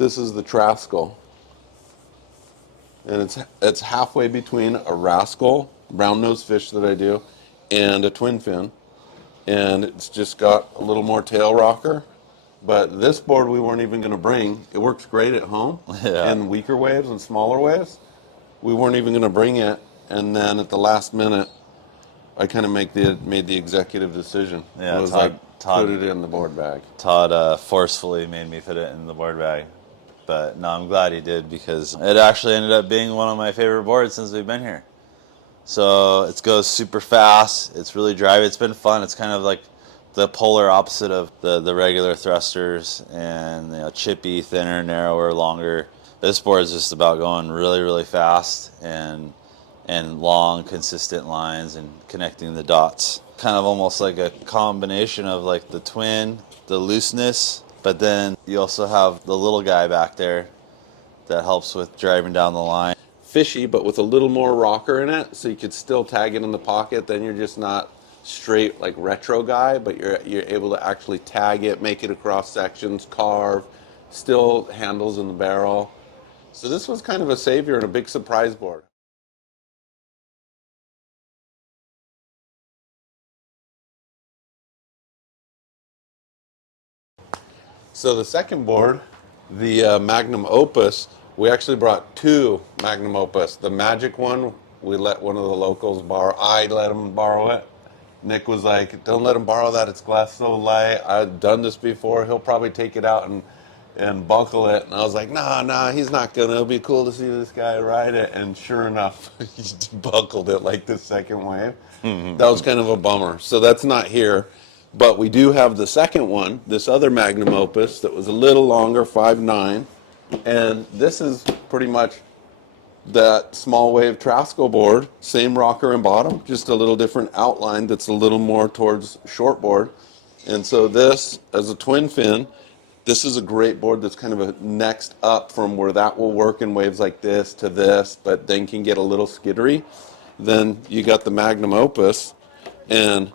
This is the TRascal. And it's halfway between a Rascal, brown-nosed fish that I do, and a twin fin. And it's just got a little more tail rocker. But this board we weren't even going to bring. It works great at home in weaker waves and smaller waves. We weren't even going to bring it. And then at the last minute, I kind of made the executive decision. Yeah, it was put it in the board bag. Todd forcefully made me put it in the board bag. But no, I'm glad he did, because it actually ended up being one of my favorite boards since we've been here. So it goes super fast. It's really drivey. It's been fun. It's kind of like the polar opposite of the regular thrusters, and chippy, thinner, narrower, longer. This board is just about going really, really fast and long, consistent lines and connecting the dots. Kind of almost like a combination of like the twin, the looseness, but then you also have the little guy back there that helps with driving down the line. Fishy, but with a little more rocker in it, so you could still tag it in the pocket. Then you're just not straight like retro guy, but you're able to actually tag it, make it across sections, carve, still handles in the barrel. So this was kind of a savior and a big surprise board. So the second board, the Magnum Opus, we actually brought two Magnum Opus. The magic one, we let one of the locals borrow. I let him borrow it. Nick was like, don't let him borrow that. It's glass so light. I've done this before. He'll probably take it out and buckle it. And I was like, nah, he's not going to. It'll be cool to see this guy ride it. And sure enough, he buckled it like the second wave. Mm-hmm. That was kind of a bummer. So that's not here. But we do have the second one, this other Magnum Opus that was a little longer, 5'9". And this is pretty much that small wave TRascal board, same rocker and bottom, just a little different outline that's a little more towards shortboard. And so this, as a twin fin, this is a great board that's kind of a next up from where that will work in waves like this to this, but then can get a little skittery. Then you got the Magnum Opus, and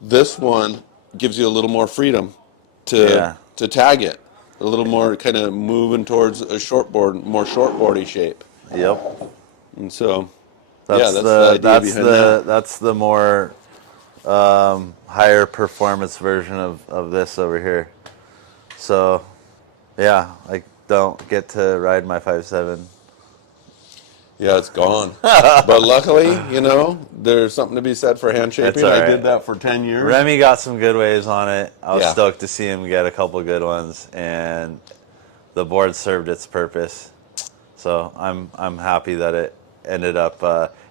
this one gives you a little more freedom to tag it, a little more kind of moving towards a shortboard, more shortboardy shape. Yep. And so, that's the more higher performance version of this over here. So, yeah, I don't get to ride my 5.7. Yeah, it's gone. But luckily, there's something to be said for hand shaping. Right. I did that for 10 years. Remy got some good waves on it. I was stoked to see him get a couple good ones, and the board served its purpose. So I'm happy that it ended up.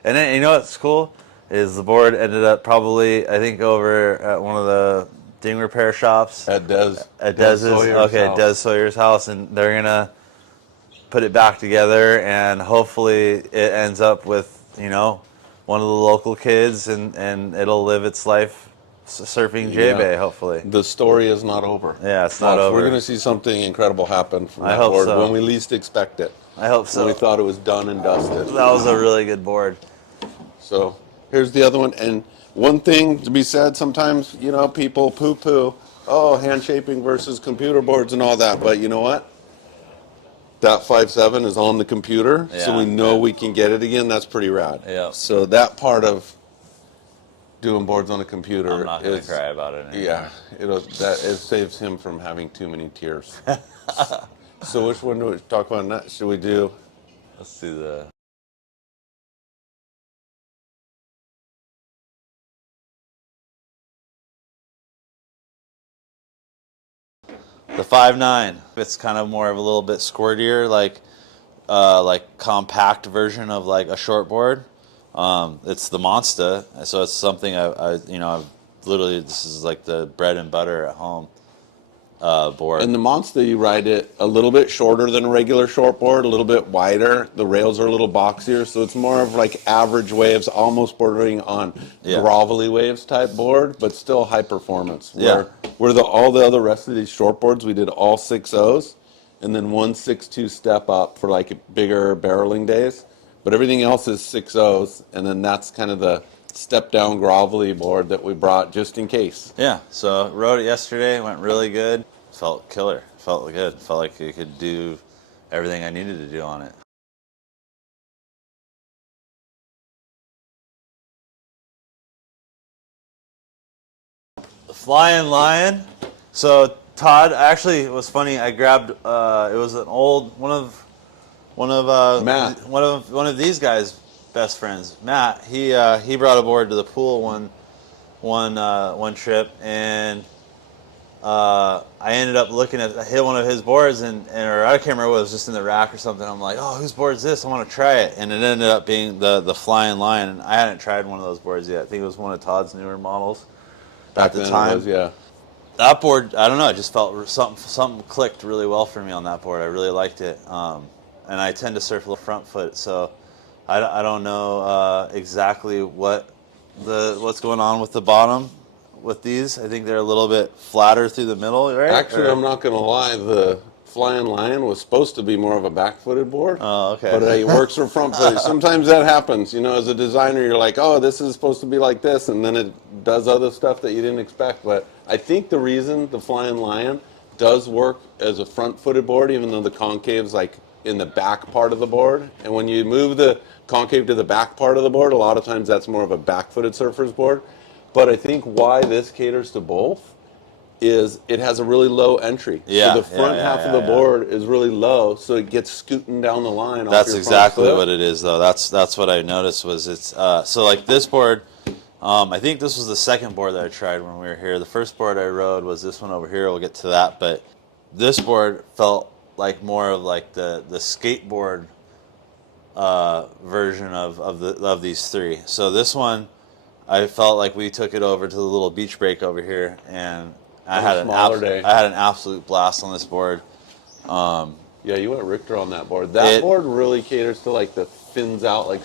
And then, what's cool is the board ended up probably, I think, over at one of the ding repair shops at Des Sawyer's house, and they're gonna put it back together, and hopefully it ends up with one of the local kids, and it'll live its life surfing JBay. Hopefully the story is not over. Yeah, it's not over. We're going to see something incredible happen from that hope board so. when we least expect it. I hope so. When we thought it was done and dusted. That was a really good board. So here's the other one. And one thing to be said, sometimes people poo-poo, hand shaping versus computer boards and all that, but you know what? That 5.7 is on the computer, so we know we can get it again. That's pretty rad. Yeah. So that part of doing boards on a computer, I'm not going to cry about it anymore. Yeah, it saves him from having too many tears. So which one do we talk about next? Should we do? Let's do the. The 5.9. It's kind of more of a little bit squirtier, like compact version of like a shortboard. It's the Monster, so it's something I've literally, this is like the bread and butter at home board. In the Monster, you ride it a little bit shorter than a regular shortboard, a little bit wider. The rails are a little boxier, so it's more of like average waves, almost bordering on grovelly waves type board, but still high performance. Where all the other rest of these shortboards, we did all 6.0s, and then one 6.2 step up for like bigger barreling days. But everything else is 6.0s, and then that's kind of the step down grovelly board that we brought just in case. Yeah, so rode it yesterday, went really good. Felt killer. felt good. Felt like it could do everything I needed to do on it. The Flyin Lion. So Todd, actually, it was funny. I grabbed. It was an old one of Matt. one of these guys' best friends, Matt. He brought a board to the pool one trip, and I ended up I hit one of his boards, or I can't remember what it was, just in the rack or something. I'm like, oh, whose board's this? I want to try it, and it ended up being the Flyin Lion. And I hadn't tried one of those boards yet. I think it was one of Todd's newer models at the time. It was, yeah. That board, I don't know, it just felt something clicked really well for me on that board. I really liked it, and I tend to surf a little front foot, so I don't know exactly what's going on with the bottom with these. I think they're a little bit flatter through the middle, right? Actually, I'm not going to lie. The Flyin Lion was supposed to be more of a back-footed board. Oh, okay. But it works for front-footed. Sometimes that happens. You know, as a designer, you're like, oh, this is supposed to be like this, and then it does other stuff that you didn't expect. But I think the reason the Flyin Lion does work as a front-footed board, even though the concave's like in the back part of the board, and when you move the concave to the back part of the board, a lot of times that's more of a back-footed surfer's board. But I think why this caters to both is it has a really low entry. Yeah, so the front half of the board is really low, so it gets scooting down the line. That's exactly what it is, though. That's what I noticed was it's so like this board. I think this was the second board that I tried when we were here. The first board I rode was this one over here. We'll get to that, but this board felt like more of like the skateboard version of these three. So this one, I felt like we took it over to the little beach break over here, and I had an absolute blast on this board. Yeah, you went Richter on that board. That board really caters to like the fins out, like.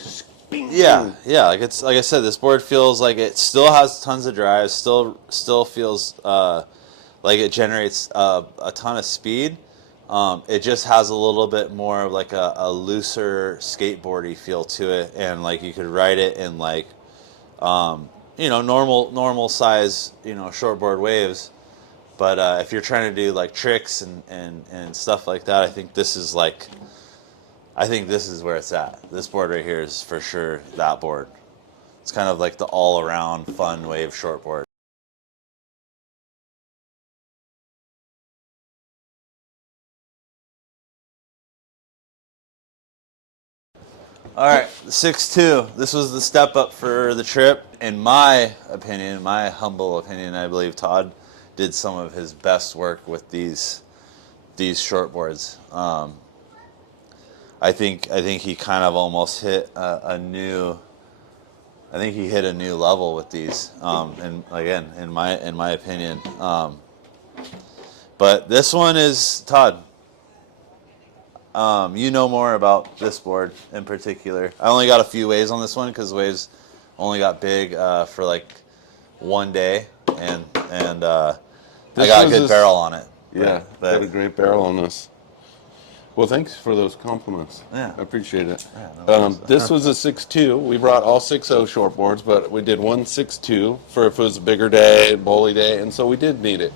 Yeah. Like I said, this board feels like it still has tons of drive. Still feels like it generates a ton of speed. It just has a little bit more of like a looser skateboardy feel to it, and like you could ride it in like normal size shortboard waves. But if you're trying to do like tricks and stuff like that, I think this is where it's at. This board right here is for sure that board. It's kind of like the all-around fun wave shortboard. All right, 6.2. This was the step up for the trip. In my opinion, my humble opinion, I believe Todd did some of his best work with these shortboards. I think he kind of almost hit a new level with these. And again, in my opinion, but this one is Todd. You know more about this board in particular. I only got a few waves on this one because waves only got big for like one day, and I got a good barrel on it. Yeah, got a great barrel on this. Well, thanks for those compliments. Yeah. I appreciate it. Yeah, this was a 6.2. We brought all 6.0 shortboards, but we did one 6.2 for if it was a bigger day, bowly day, and so we did need it.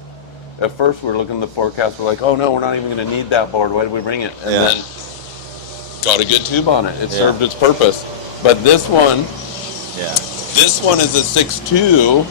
At first, we were looking at the forecast. We're like, oh, no, we're not even going to need that board. Why did we bring it? And then got a good tube on it. It served its purpose. But this one is a 6.2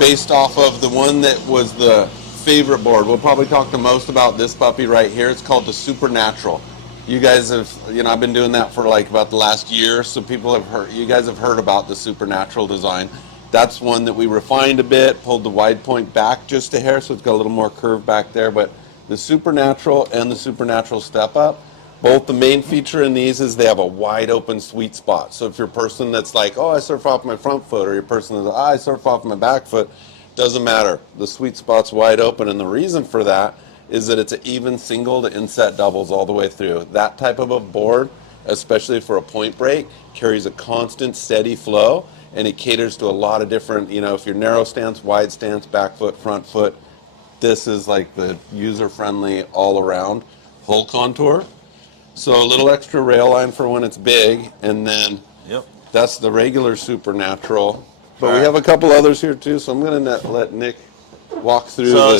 based off of the one that was the favorite board. We'll probably talk the most about this puppy right here. It's called the Supernatural. You guys have, I've been doing that for like about the last year, so you guys have heard about the Supernatural design. That's one that we refined a bit, pulled the wide point back just a hair, so it's got a little more curve back there. But the Supernatural and the Supernatural Step Up, both the main feature in these is they have a wide open sweet spot. So if you're a person that's like, oh, I surf off my front foot, or you're a person that's like, I surf off my back foot, doesn't matter. The sweet spot's wide open, and the reason for that is that it's an even single to inset doubles all the way through. That type of a board, especially for a point break, carries a constant, steady flow, and it caters to a lot of different, if you're narrow stance, wide stance, back foot, front foot, this is like the user-friendly all-around hull contour. So a little extra rail line for when it's big, and then that's the regular Supernatural. But we have a couple others here too, so I'm going to let Nick walk through. So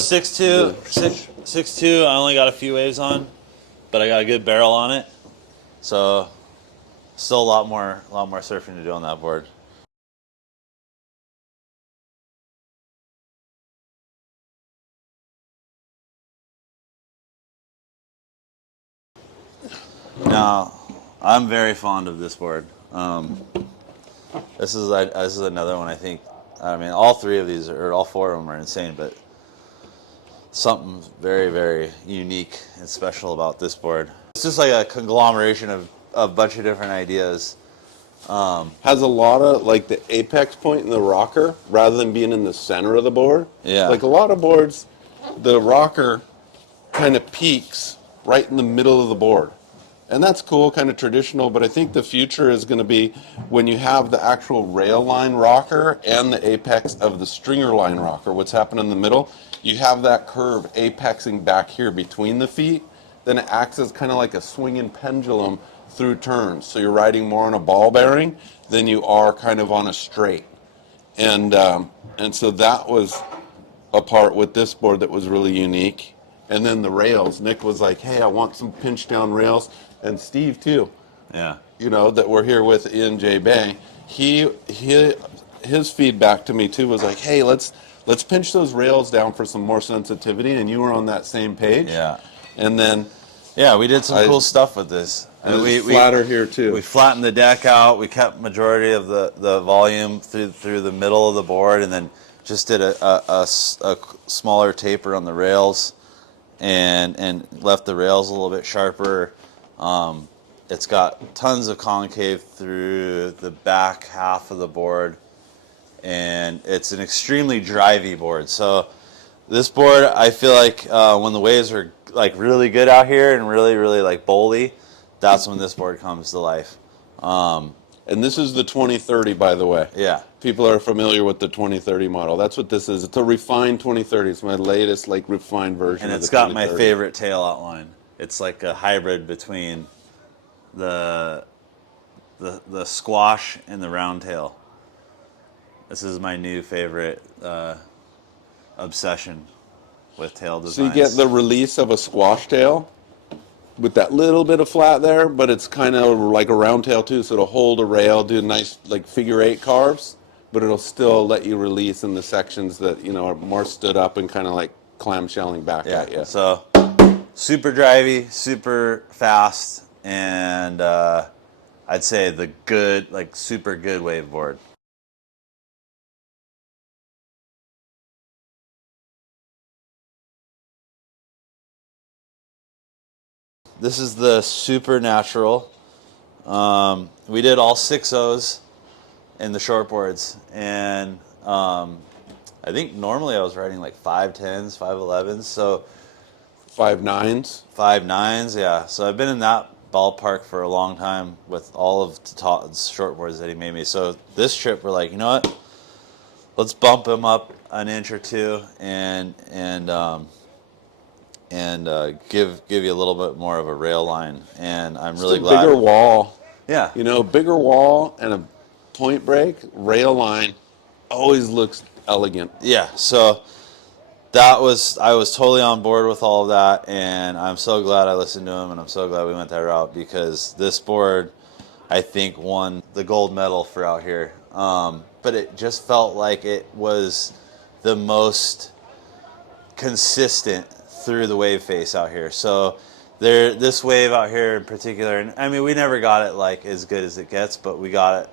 6.2, I only got a few waves on, but I got a good barrel on it. So still a lot more surfing to do on that board. Now, I'm very fond of this board. This is another one I think. I mean, all three of these, or all four of them, are insane, but something very, very unique and special about this board. It's just like a conglomeration of a bunch of different ideas. Has a lot of like the apex point in the rocker rather than being in the center of the board. Yeah. Like a lot of boards, the rocker kind of peaks right in the middle of the board. And that's cool, kind of traditional, but I think the future is going to be when you have the actual rail line rocker and the apex of the stringer line rocker. What's happening in the middle? You have that curve apexing back here between the feet. Then it acts as kind of like a swinging pendulum through turns. So you're riding more on a ball bearing than you are kind of on a straight. And so that was a part with this board that was really unique. And then the rails. Nick was like, hey, I want some pinch down rails. And Steve too. Yeah. You know, that we're here with in JBay. His feedback to me too was like, hey, let's pinch those rails down for some more sensitivity, and you were on that same page. Yeah. And then Yeah, we did some cool stuff with this. and it's flatter here too. We flattened the deck out. We kept majority of the volume through the middle of the board, and then just did a smaller taper on the rails, and left the rails a little bit sharper. It's got tons of concave through the back half of the board, and it's an extremely drivey board. So this board, I feel like when the waves are like really good out here and really, really like bowly, that's when this board comes to life. And this is the 2030, by the way. Yeah. People are familiar with the 2030 model. That's what this is. It's a refined 2030. It's my latest, like, refined version And of the it's got 2030. my favorite tail outline. It's like a hybrid between the squash and the round tail. This is my new favorite obsession with tail designs. So you get the release of a squash tail with that little bit of flat there, but it's kind of like a round tail too, so it'll hold a rail, do nice like figure eight carves, but it'll still let you release in the sections that, you know, are more stood up and kind of like clamshelling back at you. So super drivey, super fast, and I'd say the good, like super good wave board. This is the Supernatural. We did all 6.0s in the shortboards, and I think normally I was riding like 5.10s, 5.11s, so 5.9s. 5.9s, yeah. So I've been in that ballpark for a long time with all of Todd's shortboards that he made me. So this trip we're like, you know what? Let's bump him up an inch or two and give you a little bit more of a rail line. And I'm really glad. Bigger wall. Yeah. You know, bigger wall and a point break, rail line always looks elegant. Yeah. So I was totally on board with all of that, and I'm so glad I listened to him, and I'm so glad we went that route, because this board, I think, won the gold medal for out here. But it just felt like it was the most consistent through the wave face out here. So this wave out here in particular, and I mean, we never got it like as good as it gets, but we got it,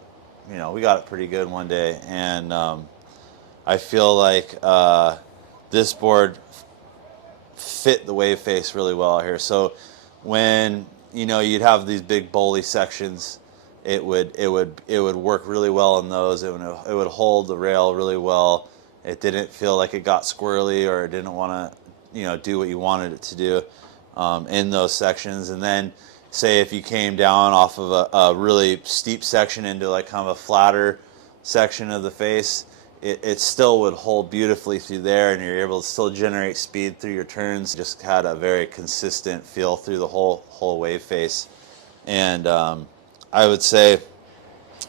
you know, we got it pretty good one day. And I feel like this board fit the wave face really well out here. So when, you know, you'd have these big bowly sections, it would work really well in those. It would hold the rail really well. It didn't feel like it got squirrely, or it didn't want to, you know, do what you wanted it to do in those sections. And then say if you came down off of a really steep section into like kind of a flatter section of the face, it still would hold beautifully through there, and you're able to still generate speed through your turns. Just had a very consistent feel through the whole wave face. And I would say,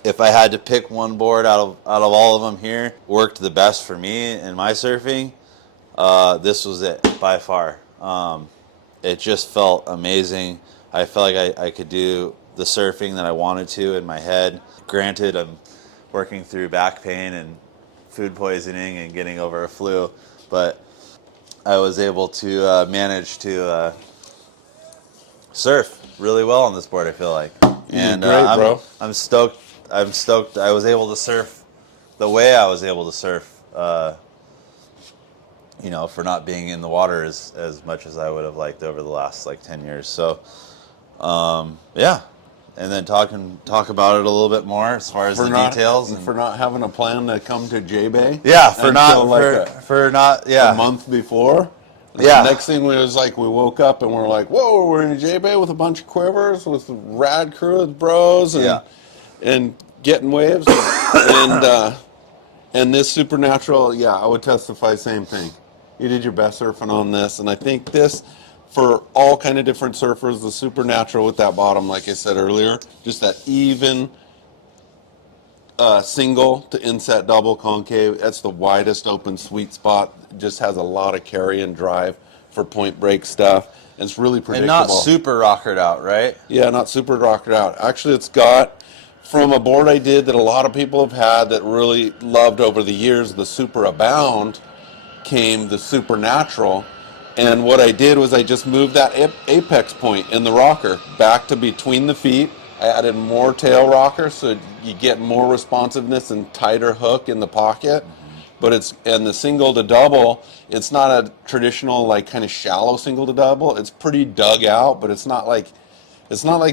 if I had to pick one board out of all of them here, worked the best for me in my surfing, this was it by far. It just felt amazing. I felt like I could do the surfing that I wanted to in my head. Granted, I'm working through back pain and food poisoning and getting over a flu, but I was able to manage to surf really well on this board. I feel like, and great, bro. I'm stoked. I'm stoked. I was able to surf the way I was able to surf. You know, for not being in the water as much as I would have liked over the last like 10 years. So, yeah. And then talk about it a little bit more as far as the details. And for not having a plan to come to JBay. yeah, for not a month before. Yeah. The next thing was like we woke up and we're like, whoa, we're in JBay with a bunch of quivers with a rad crew with bros and getting waves and this supernatural. Yeah, I would testify same thing. You did your best surfing on this, and I think this, for all kind of different surfers, the supernatural with that bottom, like I said earlier, just that even single to inset double concave. That's the widest open sweet spot. Just has a lot of carry and drive for point break stuff. And it's really predictable. And not super rockered out, right? Yeah, not super rockered out. Actually, it's got, from a board I did that a lot of people have had that really loved over the years, the Super Abound, came the Supernatural. And what I did was I just moved that apex point in the rocker back to between the feet. I added more tail rocker so you get more responsiveness and tighter hook in the pocket. But and the single to double, it's not a traditional like kind of shallow single to double. It's pretty dug out, but it's not like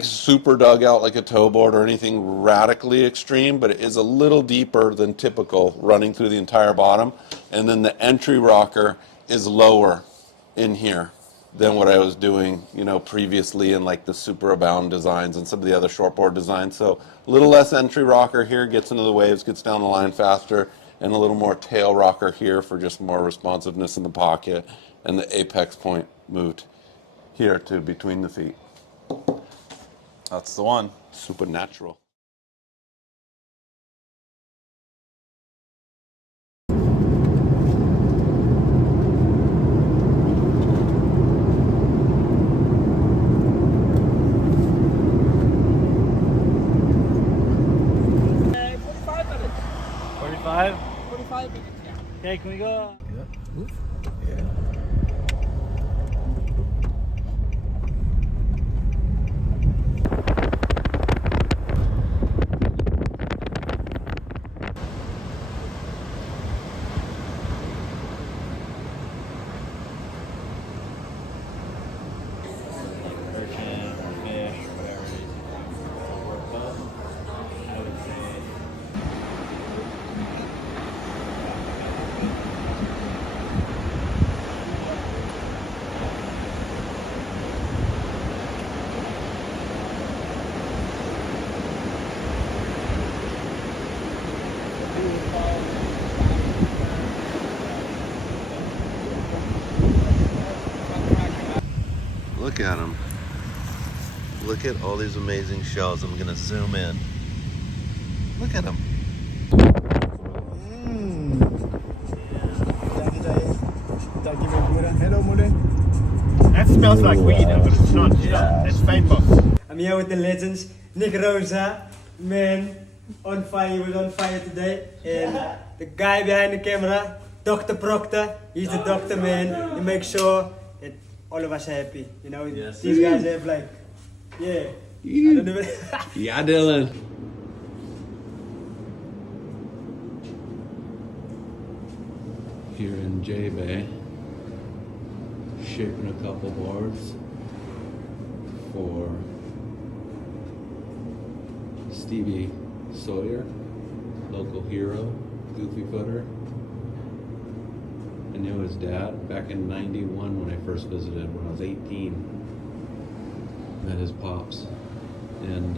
super dug out like a toe board or anything radically extreme, but it is a little deeper than typical running through the entire bottom. And then the entry rocker is lower in here than what I was doing, previously in like the Super Abound designs and some of the other shortboard designs. So a little less entry rocker here, gets into the waves, gets down the line faster, and a little more tail rocker here for just more responsiveness in the pocket. And the apex point moved here to between the feet. That's the one. Supernatural. Hey, can we go? Yeah. Yeah. Look at them. Look at all these amazing shells. I'm gonna zoom in. Look at them. Hello, Mullen. That smells like weed, but it's not. It's vapor. I'm here with the legends, Nick Rozsa. Man, on fire. He was on fire today. And the guy behind the camera, Dr. Proctor. He's the doctor, man. He makes sure that all of us are happy. Yes. These guys have like, yeah. I don't know. Yeah, Dylan. Here in JBay, shaping a couple boards for Stevie Sawyer, local hero, goofy footer. I knew his dad back in '91 when I first visited, when I was 18. Met his pops, and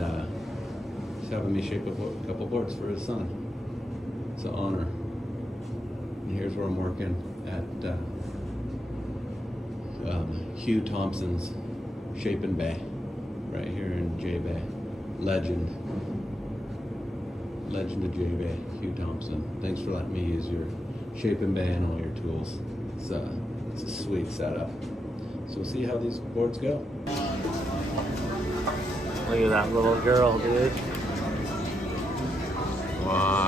he's having me shape a couple boards for his son. It's an honor. And here's where I'm working at Hugh Thompson's Shaping Bay, right here in JBay. Legend of JBay, Hugh Thompson. Thanks for letting me use your Shaping Bay and all your tools. It's a sweet setup. So we'll see how these boards go. Look at that little girl, dude. Wow.